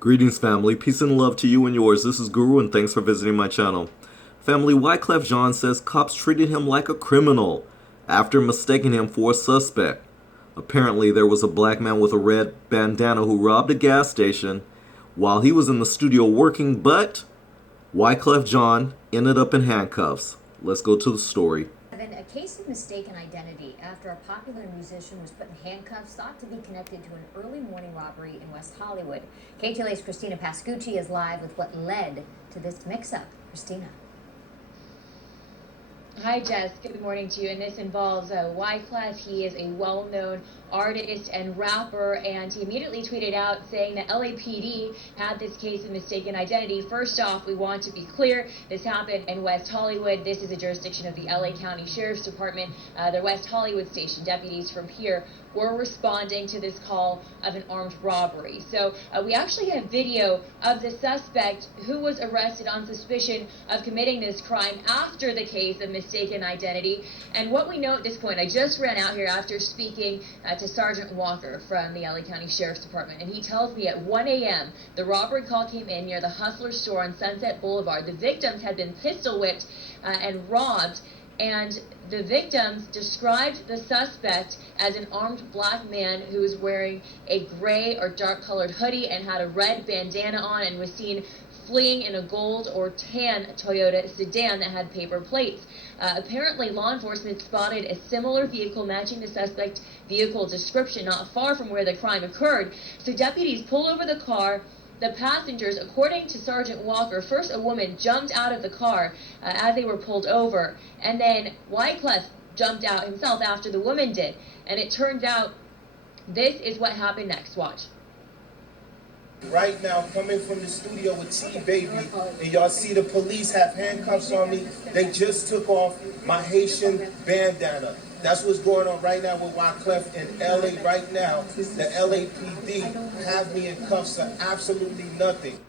Greetings, family. Peace and love to you and yours. This is Guru, and thanks for visiting my channel. Family, Wyclef Jean says cops treated him like a criminal after mistaking him for a suspect. Apparently, there was a black man with a red bandana who robbed a gas station while he was in the studio working, but Wyclef Jean ended up in handcuffs. Let's go to the story. A case of mistaken identity after a popular musician was put in handcuffs thought to be connected to an early morning robbery in West Hollywood. KTLA's Christina Pascucci is live with what led to this mix-up. Christina. Hi Jess, good morning to you, and this involves Wyclef. He is a well-known artist and rapper, and he immediately tweeted out saying that LAPD had this case of mistaken identity. First off, we want to be clear, this happened in West Hollywood. This is a jurisdiction of the LA County Sheriff's Department. The West Hollywood station deputies from here were responding to this call of an armed robbery. So we actually have video of the suspect who was arrested on suspicion of committing this crime after the case of mistaken identity. And what we know at this point, I just ran out here after speaking to Sergeant Walker from the LA County Sheriff's Department, and he tells me at 1 a.m. the robbery call came in near the Hustler store on Sunset Boulevard. The victims had been pistol whipped and robbed, and the victims described the suspect as an armed black man who was wearing a gray or dark colored hoodie and had a red bandana on, and was seen fleeing in a gold or tan Toyota sedan that had paper plates. Apparently, law enforcement spotted a similar vehicle matching the suspect vehicle description not far from where the crime occurred. So deputies pulled over the car. The passengers, according to Sergeant Walker, first a woman jumped out of the car as they were pulled over, and then Wyclef jumped out himself after the woman did. And it turned out this is what happened next. Watch. Right now, coming from the studio with T-Baby, and y'all see the police have handcuffs on me. They just took off my Haitian bandana. That's what's going on right now with Wyclef in LA right now. The LAPD have me in cuffs for absolutely nothing.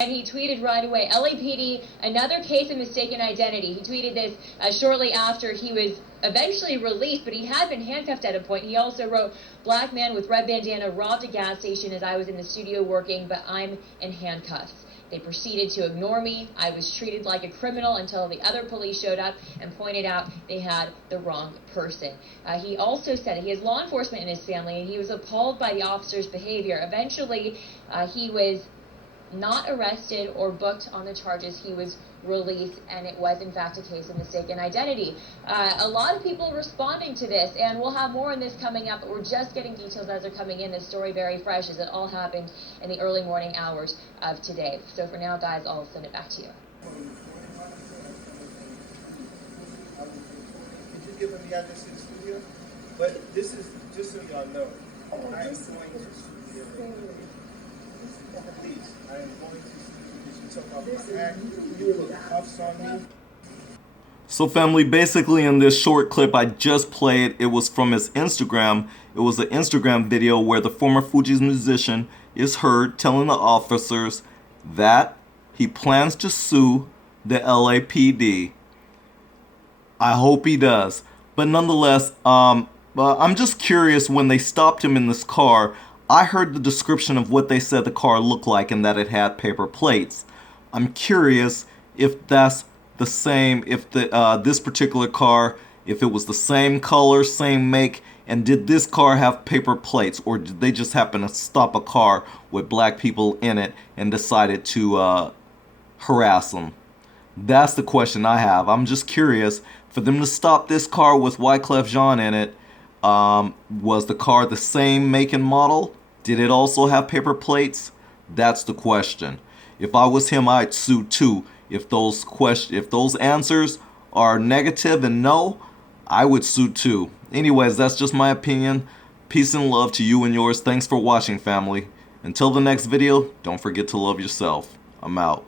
And he tweeted right away, LAPD, another case of mistaken identity. He tweeted this shortly after he was eventually released, but he had been handcuffed at a point. He also wrote, black man with red bandana robbed a gas station as I was in the studio working, but I'm in handcuffs. They proceeded to ignore me. I was treated like a criminal until the other police showed up and pointed out they had the wrong person. He also said he has law enforcement in his family, and he was appalled by the officer's behavior. Eventually, he was not arrested or booked on the charges. He was released, and it was in fact a case of mistaken identity. A lot of people responding to this, and we'll have more on this coming up, but we're just getting details as they're coming in. This story very fresh, as it all happened in the early morning hours of today. So for now, guys, I'll send it back to you. Could you give them the address to the studio? But this is, just so y'all know, I am going to studio. Please, I am going to studio because you took off my act, you put cuffs on me. So family, basically in this short clip I just played, it was from his Instagram. It was an Instagram video where the former Fugees musician is heard telling the officers that he plans to sue the LAPD. I hope he does. But nonetheless, I'm just curious, when they stopped him in this car, I heard the description of what they said the car looked like and that it had paper plates. I'm curious if that's the same, if this particular car, if it was the same color, same make, and did this car have paper plates, or did they just happen to stop a car with black people in it and decided to harass them? That's the question I have. I'm just curious, for them to stop this car with Wyclef Jean in it, was the car the same make and model? Did it also have paper plates? That's the question. If I was him, I'd sue too. If those answers are negative and no, I would sue too. Anyways, that's just my opinion. Peace and love to you and yours. Thanks for watching, family. Until the next video, don't forget to love yourself. I'm out.